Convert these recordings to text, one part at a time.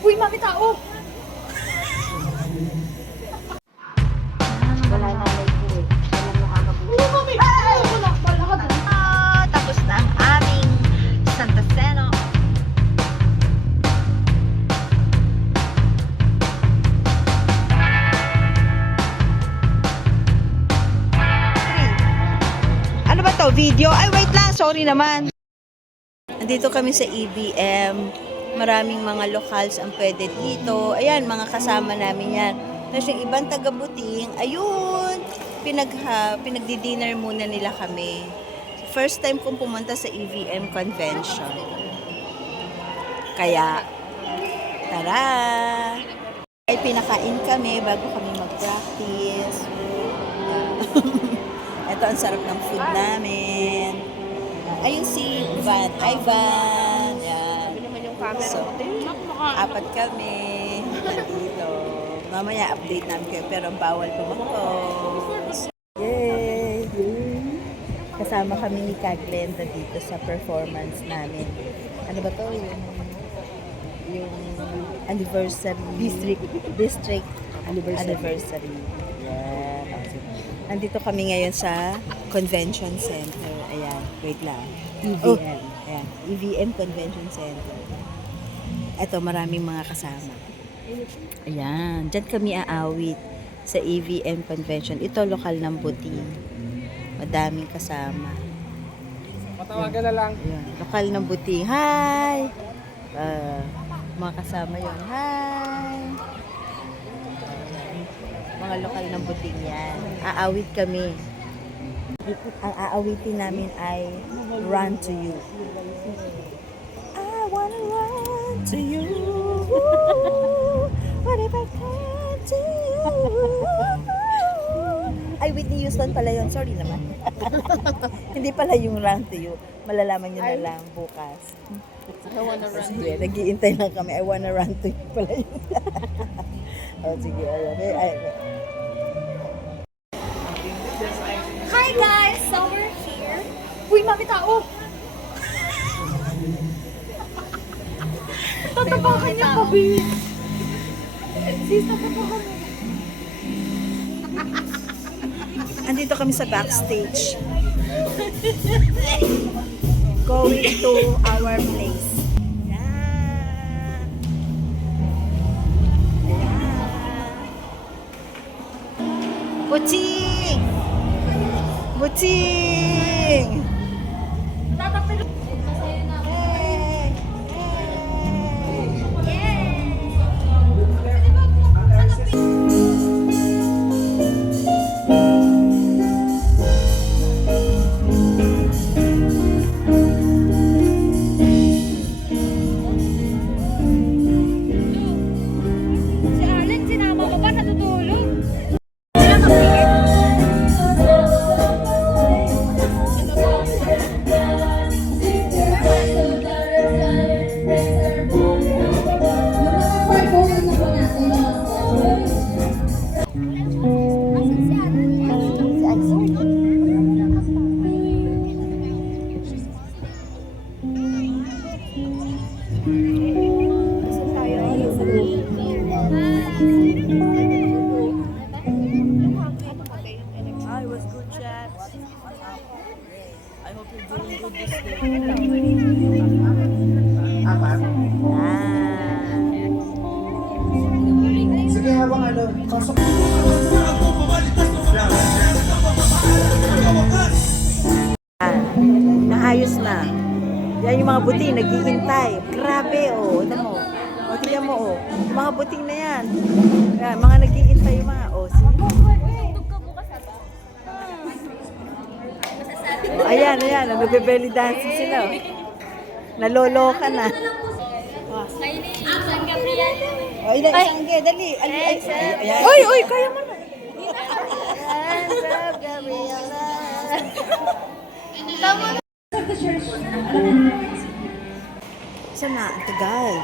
Uy, mami tao! Wala nanay ko eh. Walang nakakabuti. Uy, mami! Wala pala ka dun. Tapos na ang aming Santa Cena. Ano ba to? Video? Ay, wait lang. Sorry naman. Nandito kami sa EBM. Maraming mga locals ang pwede dito. Ayan, mga kasama namin yan. Tapos yung ibang taga-buting, ayun, pinagdi-dinner muna nila kami. First time kong pumunta sa EVM convention. Kaya, tara! Ay, pinakain kami bago kami mag-practice. Ito, ang sarap ng food namin. Ayun si Ivan. Yan. So, apat kami dito. Mamaya update namin kayo, pero bawal pumakos. Yay! Kasama kami ni Kaglenda dito sa performance namin. Ano ba to? Yung anniversary. District anniversary. Yan. Nandito kami ngayon sa Convention Center. Ayan, wait lang. EVM. Ayan, EVM Convention Center. Ito, maraming mga kasama. Ayan, dyan kami aawit sa EVM Convention. Ito, lokal ng buting. Madaming kasama. Matawagan na lang. Ayan, lokal ng buting. Hi! Mga kasama yon. Hi! Mga lokal ng buting yan. Aawit kami. Ang aawitin namin ay Run to You. I wanna run to you. What if I come to you? Ay, Whitney Houston pala yun. Sorry naman. Hindi pala yung Run to You. Malalaman nyo na lang bukas. I wanna run. Sige, nag-iintay lang kami. I wanna run to you pala yun. Oh, sige. Hi guys! So we're here. Uy, mami tao! Tatapakan niya kami. Sis, tatapakan niya. Andito kami sa backstage. Going to our place. Yan. Buting! Buting! Hey! Si Arlen, sinama ko ba? Natutulog? It was good chat. I hope you're doing good this day. Sige, habang ano, pasok. Naayos na. Yan yung mga buting, naghihintay. Grabe, oh. Ano mo? O, tingnan mo, oh. Yung mga buting na yan. Yan, mga naghihintay yung mga, oh. See? Oh, ayan, ayan. Nagbe-belly dancing sila, oh. Naloloka na. Oh, isang ge, dali. Uy, uy, kaya mo na. Saan na? Ang tagal.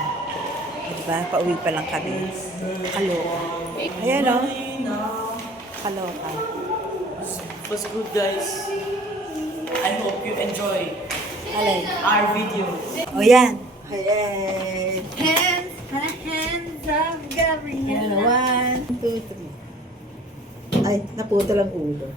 Diba? Pauwi pa lang kami. Kaloka. Ayan, o. Kaloka. What's good, guys? I hope you enjoy Alay. our video. O yan. Ayan. Hands! Hands! Strawberry. Ayan, 1, 2, 3. Ay, naputo lang ulo.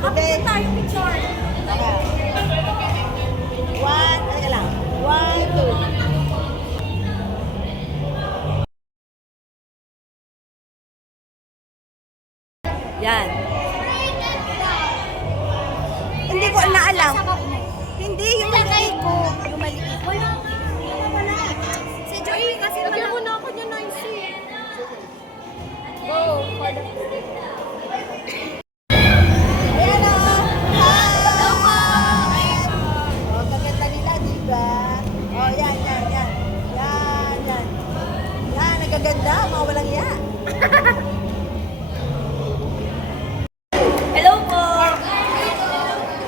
Abot tayo picture. One, ano ka lang? 1, 2. Yan. Hindi ko na alam. Hindi, yung maliit ko. Yung maliit. Wala nga. Wala. Si Joey kasi lagyan mo na ako niya nice. Go. Ayan o. Hello po. O, kaganda nila, di ba? O, yan, yan, yan. Yan, yan. Yan, nagaganda. Mga walang iya. Hello po.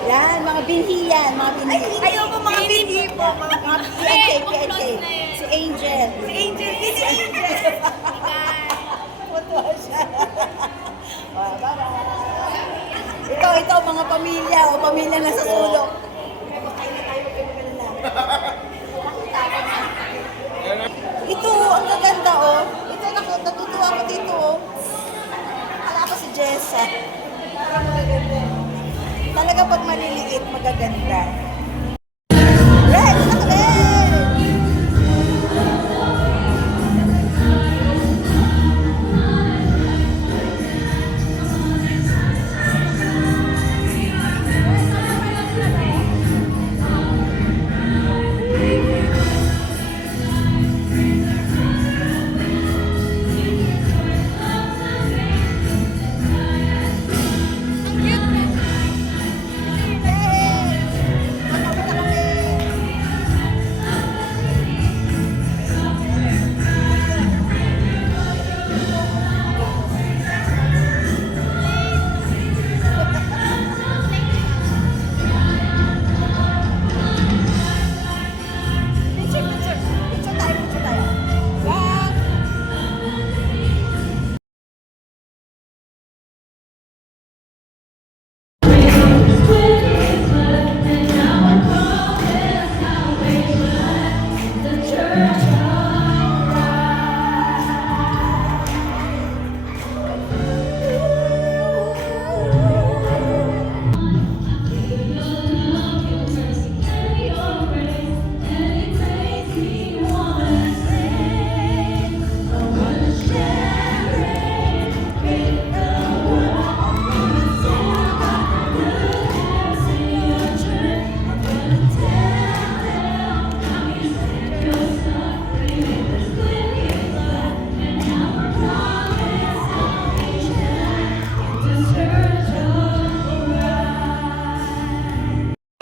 Yan, mga binhi yan. Mga binhi. Ayoko mga binhi po. Mga PNK. Si Angel. Si Angel. Si Angel. Matuwa siya. O, bye-bye. Ito, mga pamilya. O, pamilya na sa sulok. Kain na tayo, kayo na. Ito, ang gaganda, oh. Ito, natutuwa ko dito, oh. Akala ko si Jessa. Talaga pag maliliit, magaganda. Red! Ito ka, Red! Picture tayo. Wow!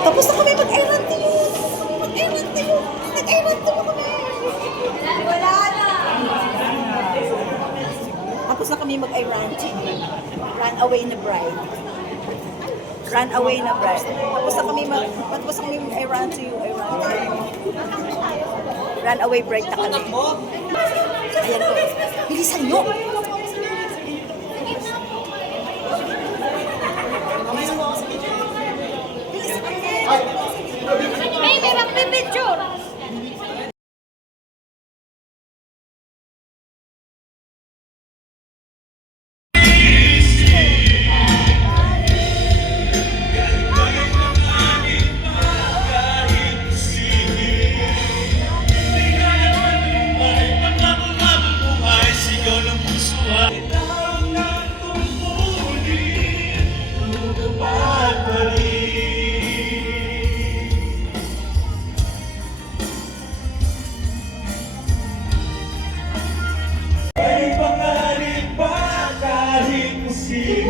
Tapos na kami mag-iron to yun. Nag-iron to kami. Wala na. Tapos na kami mag-iron to. Run away na bride. Run away na bride. Tapos na kami mag-iron to you. Run away bride na kami. Ayan ko. Bilisan nyo. Hey, may magpipicture. Ay pangalit pa kahit sino.